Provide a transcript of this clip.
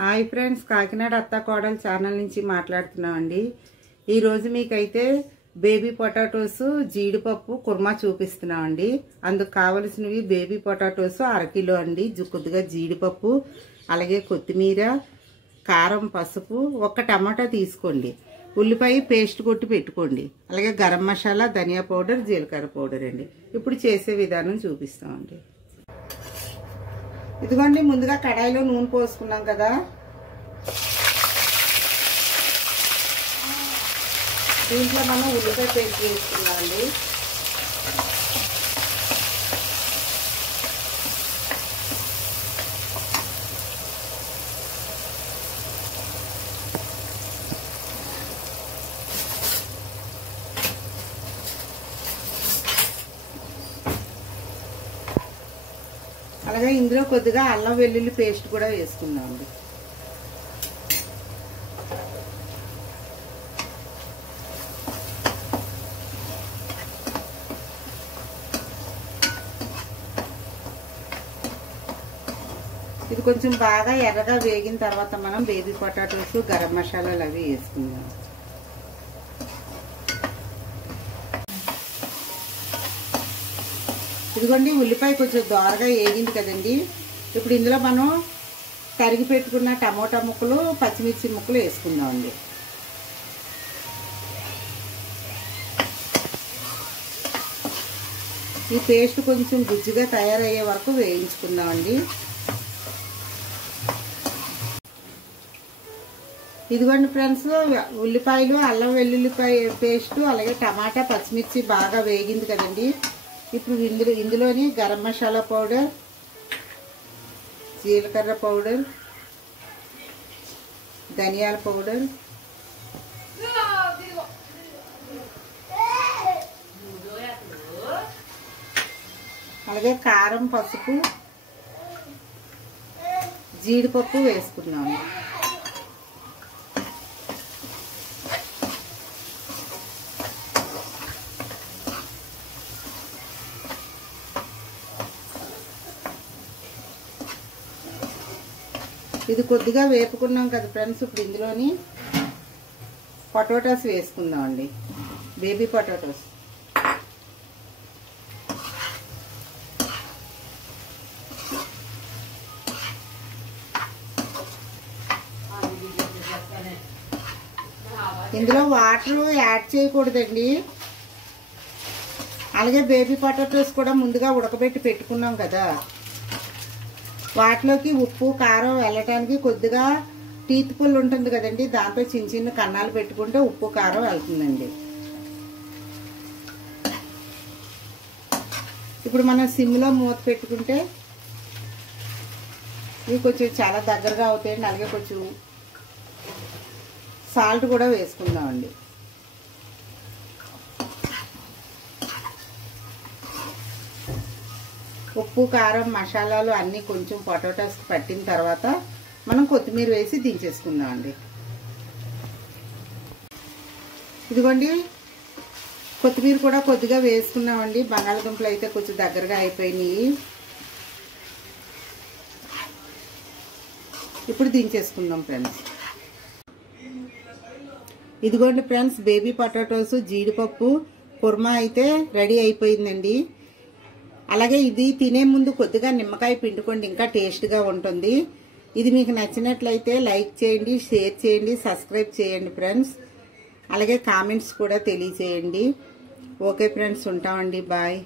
Hi friends, Kakinada అత్త కోడలు channel నుంచి మాట్లాడుతున్నామండి. ఈరోజు మీకైతే బేబీ పొటాటోస్ జీడిపప్పు కుర్మా చూపిస్తున్నామండి. అందుకు కావలసినవి బేబీ పొటాటోస్ 1/2 కిలో అండి, కొద్దిగా జీడిపప్పు, అలాగే కొత్తిమీర, కారం, పసుపు, 1 టమాటా తీసుకోండి, ఉల్లిపాయ పేస్ట్ కొట్టి పెట్టుకోండి, అలాగే గరం మసాలా, ధనియా పౌడర్, జీలకర్ర పౌడర్ అండి. ఇప్పుడు చేసే విధానం చూపిస్తామండి. ఇదిగోండి, ముందుగా కడాయిలో నూనె పోసుకున్నాం కదా, దీంట్లో మనం ఉల్లిపాయ పేస్ట్ వేసుకున్నామండి. అలాగే ఇందులో కొద్దిగా అల్లం వెల్లుల్లి పేస్ట్ కూడా వేసుకుందామండి. ఇది కొంచెం బాగా ఎర్రగా వేగిన తర్వాత మనం బేబీ పొటాటోస్, గరం మసాలాలు అవి వేసుకుందాం. ఇదిగోండి, ఉల్లిపాయ కొంచెం దోరగా వేగింది కదండి. ఇప్పుడు ఇందులో మనం తరిగి పెట్టుకున్న టమోటా ముక్కలు, పచ్చిమిర్చి ముక్కలు వేసుకుందామండి. ఈ పేస్ట్ కొంచెం గుజ్జుగా తయారయ్యే వరకు వేయించుకుందామండి. ఇదిగోండి ఫ్రెండ్స్, ఉల్లిపాయలు, అల్లం వెల్లుల్లిపాయ పేస్ట్, అలాగే టమాటా, పచ్చిమిర్చి బాగా వేగింది కదండి. ఇప్పుడు ఇందులోని గరం మసాలా పౌడర్, జీలకర్ర పౌడర్, ధనియాల పౌడర్, అలాగే కారం, పసుపు, జీడిపప్పు వేసుకున్నాము. ఇది కొద్దిగా వేపుకున్నాం కదా ఫ్రెండ్స్. ఇప్పుడు ఇందులోని పొటాటోస్ వేసుకుందామండి, బేబీ పొటాటోస్. ఇందులో వాటర్ యాడ్ చేయకూడదండి. అలాగే బేబీ పొటాటోస్ కూడా ముందుగా ఉడకబెట్టి పెట్టుకున్నాం కదా, వాటిలోకి ఉప్పు, కారం వెళ్ళటానికి కొద్దిగా టీత్ పుల్ ఉంటుంది కదండి, దాంతో చిన్న చిన్న కన్నాలు పెట్టుకుంటే ఉప్పు, కారం వెళ్తుందండి. ఇప్పుడు మనం సిమ్లో మూత పెట్టుకుంటే ఇవి కొంచెం చాలా దగ్గరగా అవుతాయండి. అలాగే కొంచెం సాల్ట్ కూడా వేసుకుందామండి. ఉప్పు, కారం, మసాలాలు అన్నీ కొంచెం పొటాటోస్కి పట్టిన తర్వాత మనం కొత్తిమీర వేసి దించేసుకుందామండి. ఇదిగోండి, కొత్తిమీర కూడా కొద్దిగా వేసుకున్నామండి. బంగాళదుంపలు అయితే కొంచెం దగ్గరగా అయిపోయినాయి. ఇప్పుడు దించేసుకుందాం ఫ్రెండ్స్. ఇదిగోండి ఫ్రెండ్స్, బేబీ పొటాటోస్, జీడిపప్పు కుర్మా అయితే రెడీ అయిపోయిందండి. అలాగే ఇది తినే ముందు కొద్దిగా నిమ్మకాయ పిండుకోండి, ఇంకా టేస్ట్గా ఉంటుంది. ఇది మీకు నచ్చినట్లయితే లైక్ చేయండి, షేర్ చేయండి, సబ్స్క్రైబ్ చేయండి ఫ్రెండ్స్. అలాగే కామెంట్స్ కూడా తెలియచేయండి. ఓకే ఫ్రెండ్స్, ఉంటామండి, బాయ్.